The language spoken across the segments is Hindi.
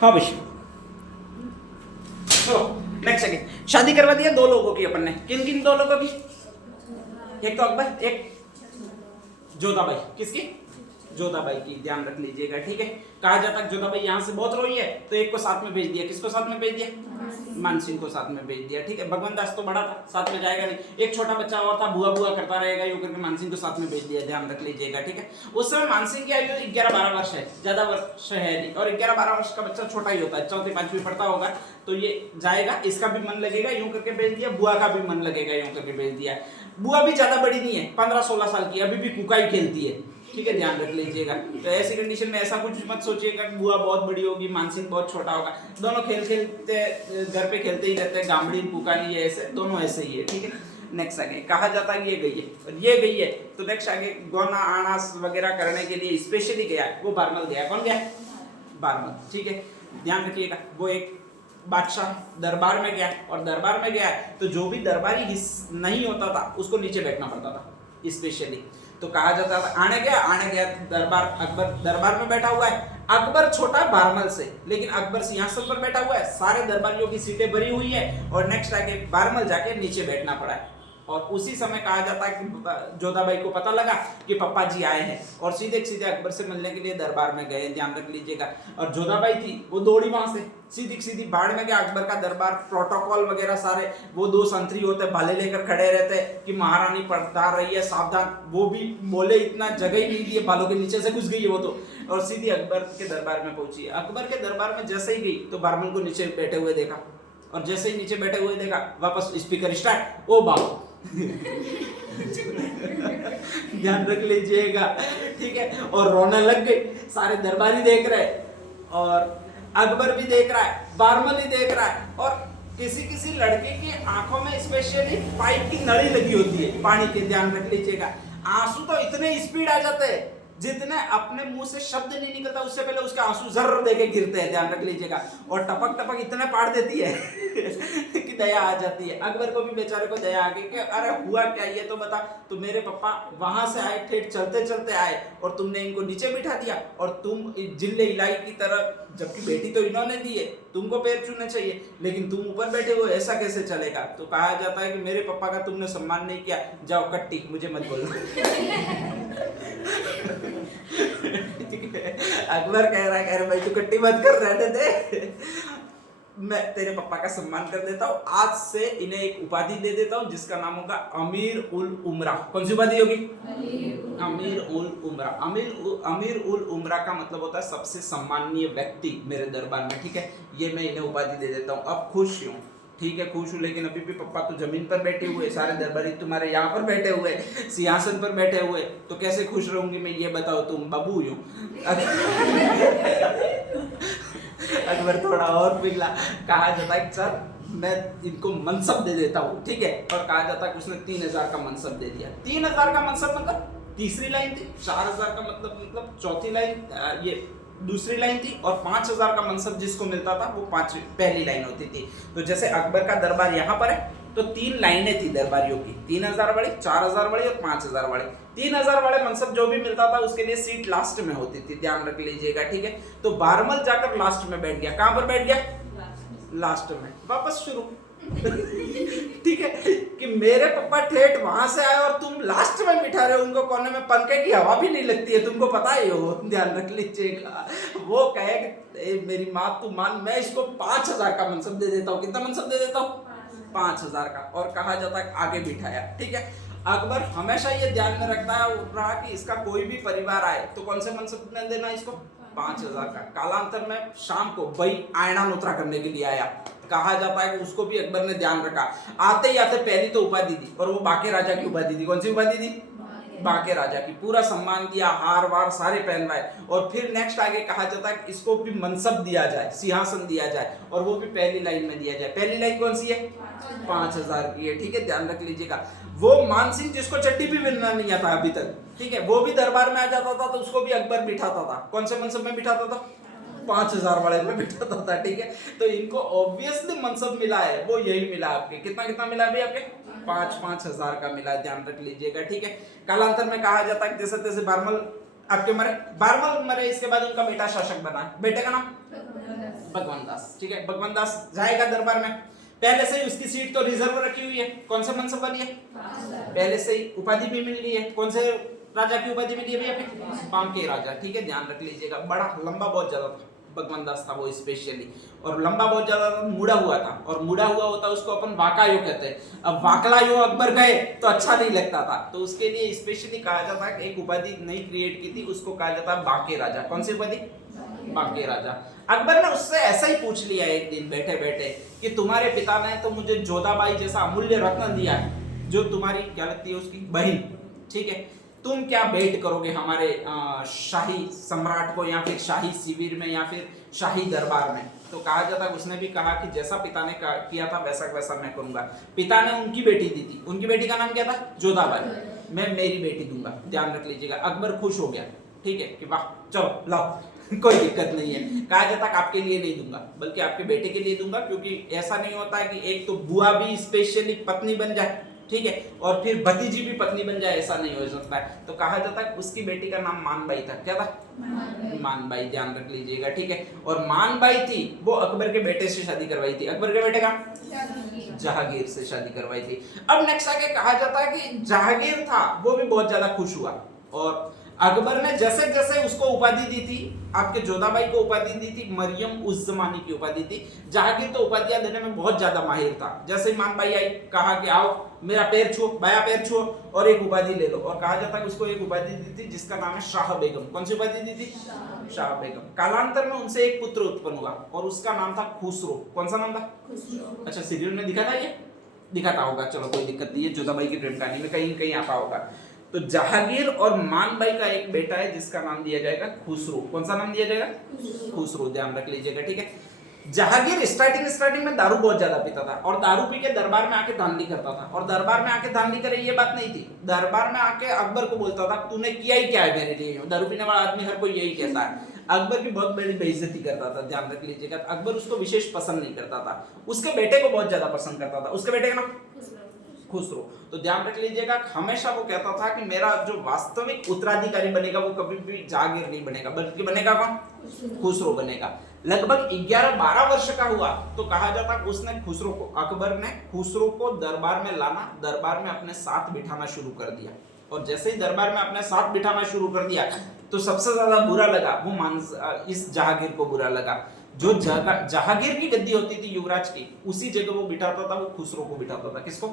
हाँ भाई चलो नेक्स्ट सेकंड। शादी करवा दिया दो लोगों की अपन ने। किन किन दो लोगों की? एक तो अकबर, एक जोधाबाई। किसकी? जोधाबाई की। ध्यान रख लीजिएगा, ठीक है। कहा जाता है जोधाबाई यहाँ से बहुत रोई है तो एक को साथ में भेज दिया। किसको साथ में भेज दिया? मानसिंह को साथ में भेज दिया, ठीक है। भगवान दास तो बड़ा था, साथ में जाएगा नहीं। एक छोटा बच्चा और था, बुआ बुआ करता रहेगा, यूं करके मानसिंह को साथ में भेज दिया। ध्यान रख लीजिएगा, ठीक है। उस समय मानसिंह की आयु 11-12 वर्ष है, ज्यादा वर्ष है नहीं। और 11-12 वर्ष का बच्चा छोटा ही होता है, चौथी पांचवी पढ़ता होगा तो ये जाएगा, इसका भी मन लगेगा, यूं करके भेज दिया। बुआ का भी मन लगेगा, यूं करके भेज दिया। बुआ भी ज्यादा बड़ी नहीं है, 15-16 साल की, अभी भी कुकाई खेलती है, ठीक है। ध्यान रख लीजिएगा। तो ऐसी कंडीशन में ऐसा कुछ मत सोचिएगा कि बुआ बहुत बड़ी होगी, मानसिंह बहुत छोटा होगा। दोनों खेलते घर पे खेलते ही रहते हैं, गामड़ी कुकानी ये ऐसे दोनों ऐसे ही है, ठीक है। नेक्स्ट आगे कहा जाता है ये गई है और ये गई है। तो नेक्स्ट आगे गौना आनास वगैरह करने के लिए स्पेशली गया, वो बारमल गया। कौन गया? बारमल, ठीक है। ध्यान रखिएगा, वो एक बादशाह दरबार में गया और दरबार में गया तो जो भी दरबारी नहीं होता था उसको नीचे बैठना पड़ता था स्पेशली। तो कहा जाता था आने गया दरबार, अकबर दरबार में बैठा हुआ है। अकबर छोटा बारमल से, लेकिन अकबर सिंहासन पर बैठा हुआ है, सारे दरबारियों की सीटें भरी हुई है और नेक्स्ट आगे बारमल जाके नीचे बैठना पड़ा है। और उसी समय कहा जाता है कि जोधाबाई को पता लगा कि पप्पा जी आए हैं और सीधे सीधे अकबर से मिलने के लिए दरबार में गए। ध्यान रख लीजिएगा। और जोधाबाई थी वो दौड़ी वहां से सीधी बाढ़ में गया। अकबर का दरबार, प्रोटोकॉल वगैरह सारे, वो 2 संतरी होते भाले लेकर खड़े रहते कि महारानी पड़ता रही है सावधान। वो भी बोले इतना जगह ही नहीं दिए, बालों के नीचे से घुस गई है वो तो, और सीधी अकबर के दरबार में पहुंची। अकबर के दरबार में जैसे ही गई तो बारमल को नीचे बैठे हुए देखा और जैसे ही नीचे बैठे हुए देखा वापस स्पीकर स्टार्ट, ओ बाप। ध्यान रख लीजिएगा, ठीक है। और रोने लग गई, सारे दरबारी देख रहे और अकबर भी देख रहा है, बारमल भी देख रहा है। और किसी लड़के की आंखों में स्पेशली पाइप की नली लगी होती है पानी के। ध्यान रख लीजिएगा, आंसू तो इतने स्पीड आ जाते हैं जितने अपने मुंह से शब्द नहीं निकलता उससे पहले उसके आंसू जर्र देके गिरते हैं। ध्यान रख लीजिएगा। और टपक टपक इतने पाड़ देती है कि दया आ जाती है। अकबर को भी बेचारे को दया आ गई कि अरे हुआ क्या ये तो बता। तो मेरे पापा वहां से आए, ठेठ चलते चलते आए और तुमने इनको नीचे बिठा दिया और तुम जिले इलाई की तरह, जबकि बेटी तो इन्होंने दी है, तुमको पैर छूने चाहिए, लेकिन तुम ऊपर बैठे हो, ऐसा कैसे चलेगा। तो कहा जाता है कि मेरे पापा का तुमने सम्मान नहीं किया, जाओ कट्टी, मुझे मत बोलो। अकबर कह रहा है भाई तू कट्टी मत कर, रहने दे, मैं तेरे पापा का सम्मान कर देता हूँ। आज से इन्हें एक उपाधि दे देता हूँ जिसका नाम होगा अमीर उल उमरा। कौन सी उपाधि होगी? अमीर उल उमरा। अमीर उल उमरा का मतलब होता है सबसे सम्माननीय व्यक्ति मेरे दरबार में, ठीक है। ये मैं इन्हें उपाधि दे देता हूँ। अब खुश हूँ, ठीक है, खुश हूँ, लेकिन अभी भी पप्पा तो जमीन पर बैठे हुए, सारे दरबारी तुम्हारे यहाँ पर बैठे हुए, सिंहासन पर बैठे हुए, तो कैसे खुश रहूंगी मैं, ये बताओ तुम बाबू यूं। अकबर थोड़ा और पिघला। कहा जाता है सर मैं इनको मनसब दे देता हूँ, ठीक है। और कहा जाता है उसने 3000 का मनसब दे दिया। 3000 का मनसब मतलब तीसरी लाइन थी, 4000 का मतलब चौथी लाइन, ये दूसरी लाइन थी, और 5000 का मनसब जिसको मिलता था वो पहली लाइन होती थी। तो जैसे अकबर का दरबार यहाँ पर है तो 3 लाइनें थी दरबारियों की, 3000 वाली, 4000 वाली और 5000 वाली। 3000 वाले मनसब जो भी मिलता था उसके लिए सीट लास्ट में होती थी। ध्यान रख लीजिएगा, ठीक है। तो बारमल जाकर लास्ट में बैठ गया। कहां पर बैठ गया? लास्ट में। वापस शुरू। ठीक है कि मेरे पापा ठेठ वहां से आए और तुम लास्ट में बिठा रहे हो उनको, कोने में पंखे की हवा भी नहीं लगती है, तुमको पता ही हो। ध्यान रख लीजिएगा। वो कहे कि मेरी माँ तू मान, मैं इसको 5000 का मनसब दे देता हूँ। कितना मनसब दे देता हूँ? 5000 का। और कहा जाता है आगे बिठाया, ठीक है। अकबर हमेशा ये ध्यान में रखता है रहा कि इसका कोई भी परिवार आए तो कौन से मनसब में देना इसको? 5000 का। कालांतर में शाम को भाई आयना नोतरा करने के लिए आया। कहा जाता है कि उसको भी अकबर ने ध्यान रखा। आते ही आते पहली तो उपाधि दी, और वो बाके राजा की उपाधि दी। कौन सी उपाधि दी? बाके राजा की। पूरा सम्मान दिया, हार वार सारे पहनवाए। और फिर नेक्स्ट आगे कहा जाता है कि इसको भी मनसब दिया जाए, सिंहासन दिया जाए, और वो भी पहली लाइन में दिया जाए। पहली लाइन कौन सी है? 5000 की है, ठीक है। ध्यान रख लीजिएगा। वो मानसिंह जिसको चट्टी भी बिनना नहीं आता अभी तक, ठीक है, वो भी दरबार में आ जाता था तो उसको भी अकबर बिठाता था। कौन से मनसब में बिठाता था? 5000 वाले में बिठाता था, ठीक है। तो इनको ऑब्वियसली मनसब मिला है, वो यही मिला आपके। कितना कितना मिला अभी आपके? 5-5 हजार का मिला। ध्यान रख लीजिएगा, ठीक है। कालांतर में कहा जाता है जैसे तैसे बारमल आपके मरे, बारमल मरे, इसके बाद उनका बेटा शासक बना। बेटे का नाम भगवान दास, ठीक है। भगवान दास जाएगा दरबार में, पहले से ही उसकी सीट तो रिजर्व रखी हुई है, कौन से मनसब वाली है, पहले से ही उपाधि भी मिल गई है, कौन से राजा की उपाधि मिली है भैया, बांके राजा, ठीक है, ध्यान रख लीजिएगा। बड़ा लंबा बहुत ज्यादा था भगवान दास था वो स्पेशली, और लंबा बहुत ज्यादा था, मुड़ा हुआ था, और मुड़ा हुआ होता उसको अपन वाकायो कहते हैं। अब वाकलायो अकबर गए तो अच्छा नहीं लगता था, तो उसके लिए स्पेशली कहा जाता है, एक उपाधि नई क्रिएट की थी, उसको कहा जाता है बांके राजा। कौन सी उपाधि, बांके राजा। अकबर ने उससे ऐसा ही पूछ लिया एक दिन बैठे बैठे कि तुम्हारे पिता ने तो मुझे जोधाबाई जैसा अमूल्य रत्न दिया है, जो तुम्हारी क्या लगती है उसकी बहन, ठीक है, तुम क्या भेंट करोगे हमारे शाही सम्राट को, या फिर शाही शिविर में, या फिर शाही दरबार में। तो कहा जाता है उसने भी कहा कि जैसा पिता ने किया था वैसा वैसा मैं करूंगा। पिता ने उनकी बेटी दी थी, उनकी बेटी का नाम क्या था, जोधाबाई, मैं मेरी बेटी दूंगा, ध्यान रख लीजिएगा। अकबर खुश हो गया, ठीक है, कि वाह चलो लाओ कोई दिक्कत नहीं है। कहा जाता है आपके लिए नहीं दूंगा, बल्कि आपके बेटे के लिए दूंगा, क्योंकि ऐसा नहीं होता है कि एक तो बुआ भी स्पेशली पत्नी बन जाए, ठीक है, और फिर भतीजी भी पत्नी बन जाए, ऐसा नहीं हो सकता है। तो कहा जाता है उसकी बेटी का नाम मानबाई था। क्या था, मानबाई, ध्यान रख लीजिएगा, ठीक है। और मानबाई थी वो अकबर के बेटे से शादी करवाई थी, अकबर के बेटे का जहांगीर से शादी करवाई थी। अब नेक्स्ट आगे कहा जाता है कि जहांगीर था वो भी बहुत ज्यादा खुश हुआ, और अकबर ने जैसे जैसे उसको उपाधि दी थी, आपके जोधाबाई को उपाधि दी थी मरियम उस जमाने की उपाधि थी। जहांगीर तो उपाधियां देने में बहुत ज्यादा माहिर था। जैसे ही मानबाई आई, कहा कि आओ मेरा पैर छुओ, बाया पैर छुओ और एक उपाधि ले लो, और कहा जाता है कि उसको एक उपाधि दी थी जिसका नाम है शाह बेगम। कौन सी उपाधि दी थी, शाह बेगम। कालांतर में उनसे एक पुत्र उत्पन्न हुआ और उसका नाम था खुसरो। कौन सा नाम था, अच्छा सीरियल में दिखा था, ये दिखाता होगा, चलो कोई दिक्कत नहीं है, जोधाबाई की प्रेम कहानी में कहीं कहीं आता होगा। तो जहांगीर और मानबाई का एक बेटा है जिसका नाम दिया जाएगा खुसरो। कौन सा नाम दिया जाएगा, खुसरो, ध्यान रख लीजिएगा, ठीक है। जहांगीर स्टार्टिंग में दारू बहुत ज्यादा पीता था, और दारू पी के दरबार में आके धांधली करता था, और दरबार में आके धांधली करे ये बात नहीं थी, दरबार में आके अकबर को बोलता था तूने किया ही क्या है मेरे लिए। दारू पीने वाला आदमी हर कोई यही कहता है। अकबर की बहुत बड़ी बेइज्जती करता था, ध्यान रख लीजिएगा। अकबर उसको विशेष पसंद नहीं करता था, उसके बेटे को बहुत ज्यादा पसंद करता था। उसके बेटे का नाम खुसरो। तो ध्यान रख लीजिएगा, हमेशा वो कहता था कि मेरा जो वास्तविक उत्तराधिकारी बनेगा वो कभी भी जहांगीर नहीं बनेगा, बल्कि बनेगा कौन, खुसरो बनेगा। लगभग 11-12 वर्ष का हुआ तो कहा जाता उसने खुसरो को, अकबर ने खुसरो को दरबार में लाना, दरबार में अपने साथ बिठाना शुरू कर दिया। और जैसे ही दरबार में अपने साथ बिठाना शुरू कर दिया तो सबसे ज्यादा बुरा लगा वो इस जहांगीर को बुरा लगा। जो जहांगीर की गद्दी होती थी युवराज की, उसी जगह वो बिठाता था, वो खुसरो को बिठाता था। किसको,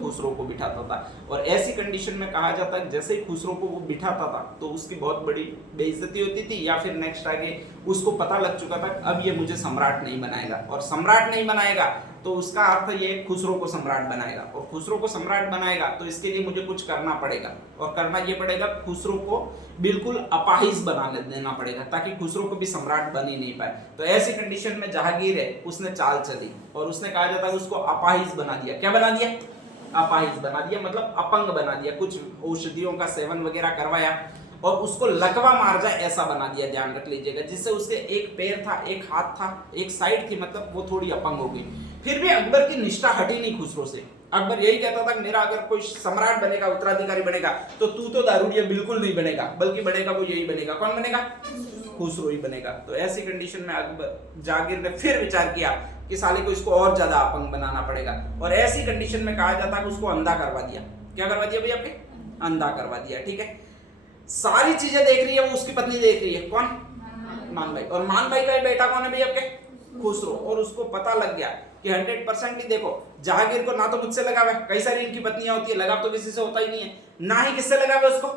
खुसरो को बिठाता था। और ऐसी कंडीशन में कहा जाता है जैसे ही खुसरो को वो बिठाता था तो उसकी बहुत बड़ी बेइज्जती होती थी, या फिर नेक्स्ट आगे उसको पता लग चुका था अब ये मुझे सम्राट नहीं बनाएगा, और सम्राट नहीं बनाएगा तो उसका अर्थ ये खुसरो को सम्राट बनाएगा, और खुसरो को सम्राट बनाएगा तो इसके लिए मुझे कुछ करना पड़ेगा, और करना ये पड़ेगा खुसरो को बिल्कुल अपाहिज बना देना पड़ेगा, ताकि खुसरो को भी सम्राट बन ही नहीं पाए। तो ऐसी कंडीशन में जहांगीर है उसने चाल चली, और उसने कहा जाता है उसको अपाहिज बना दिया। क्या बना दिया, अपाहिज बना दिया, मतलब अपंग बना दिया। कुछ औषधियों का सेवन वगैरह करवाया और उसको लकवा मार जाए ऐसा बना दिया, ध्यान रख लीजिएगा। जिससे उसके एक पैर था, एक हाथ था, एक साइड थी, मतलब वो थोड़ी अपंग हो गई। फिर भी अकबर की निष्ठा हटी नहीं खुसरो से। अकबर यही कहता था मेरा अगर कोई सम्राट बनेगा, उत्तराधिकारी बनेगा तो तू तो दारूडिया बिल्कुल नहीं बनेगा, बल्कि बनेगा वो यही बनेगा। कौन बनेगा, खुसरो ही बनेगा। तो ऐसी कंडीशन में अकबर जहांगीर ने फिर विचार किया कि साले को इसको और ज्यादा अपंग बनाना पड़ेगा, और ऐसी कंडीशन में कहा जाता है कि उसको अंधा करवा दिया। क्या करवा दिया भाई, आपके अंधा करवा दिया, ठीक है। सारी चीजें देख रही है वो, उसकी पत्नी देख रही है, कौन, मानबाई। और मानबाई का बेटा कौन है भाई, आपके खुसरो। और उसको पता लग गया कि 100% ही देखो जहांगीर को ना तो मुझसे लगाव है, कई सारी इनकी पत्नियां होती है, लगाव तो किसी से होता ही नहीं है, ना ही किससे लगाव है, उसको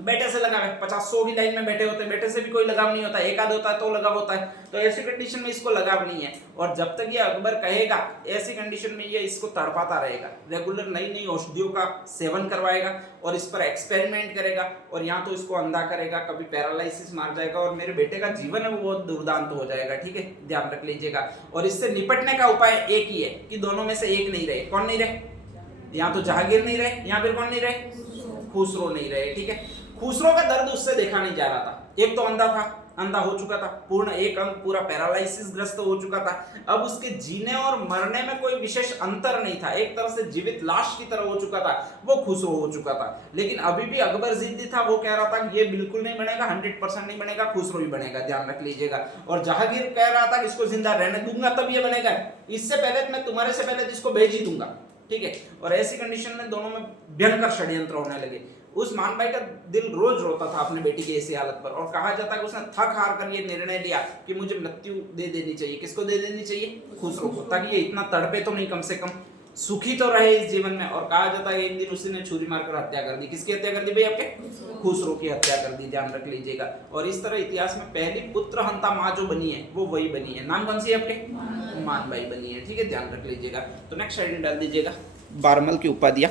बेटे से लगाव है। 50-100 की लाइन में बैठे होते हैं, बेटे से भी कोई लगाव नहीं होता, एक आध होता है तो लगाव होता है। तो ऐसी कंडीशन में इसको लगाव नहीं है, और जब तक ये अकबर कहेगा ऐसी कंडीशन में ये इसको तड़पाता रहेगा, रेगुलर नई नई औषधियों का सेवन करवाएगा और इस पर एक्सपेरिमेंट करेगा, और यहाँ तो इसको अंधा करेगा, कभी पैरालिसिस मार जाएगा, और मेरे बेटे का जीवन है वो बहुत दुर्दांत हो जाएगा, ठीक है, ध्यान रख लीजिएगा। और इससे निपटने का उपाय एक ही है कि दोनों में से एक नहीं रहे। कौन नहीं रहे, यहाँ तो जहांगीर नहीं रहे, यहाँ फिर कौन नहीं रहे, खुसरो नहीं रहे, ठीक है। खुसरो का दर्द उससे देखा नहीं जा रहा था, एक तो अंधा था, अंधा हो चुका था, पूर्ण एक अंग पूरा पैरालिसिस ग्रस्त हो चुका था। अब उसके जीने और मरने में कोई विशेष अंतर नहीं था, एक तरह से जीवित लाश की तरह हो चुका था, वो खुसरो हो चुका था। लेकिन अभी भी अकबर जिद्दी था, वो कह रहा था कि ये बिल्कुल नहीं बनेगा, 100% नहीं बनेगा, खुसरो ही बनेगा, ध्यान रख लीजिएगा। और जहांगीर कह रहा था कि इसको जिंदा रहने दूंगा तब ये बनेगा, इससे पहले मैं तुम्हारे से पहले इसको भेज ही दूंगा, ठीक है। और ऐसी कंडीशन में दोनों में भयंकर षड्यंत्र होने लगे। उस मान भाई का दिल रोज रोता था अपने बेटी की ऐसी हालत पर, और कहा जाता है कि उसने थक हार कर ये निर्णय लिया कि मुझे मृत्यु दे देनी चाहिए। किसको दे देनी चाहिए? खुसरो को, ताकि ये इतना तड़पे तो नहीं, कम से कम सुखी तो रहे इस जीवन में। और कहा जाता है एक दिन उसने छुरी मारकर हत्या कर दी। किसकी हत्या कर दी भाई? आपके खुसरो की हत्या कर दी, ध्यान रख लीजिएगा। और इस तरह इतिहास में पहली पुत्र हंता माँ जो बनी है वो वही बनी है। नाम कौन सी है आपके? मान बाई बनी है, ठीक है, ध्यान रख लीजिएगा। तो नेक्स्ट साइड डाल दीजिएगा, बारमल की उपाधियां।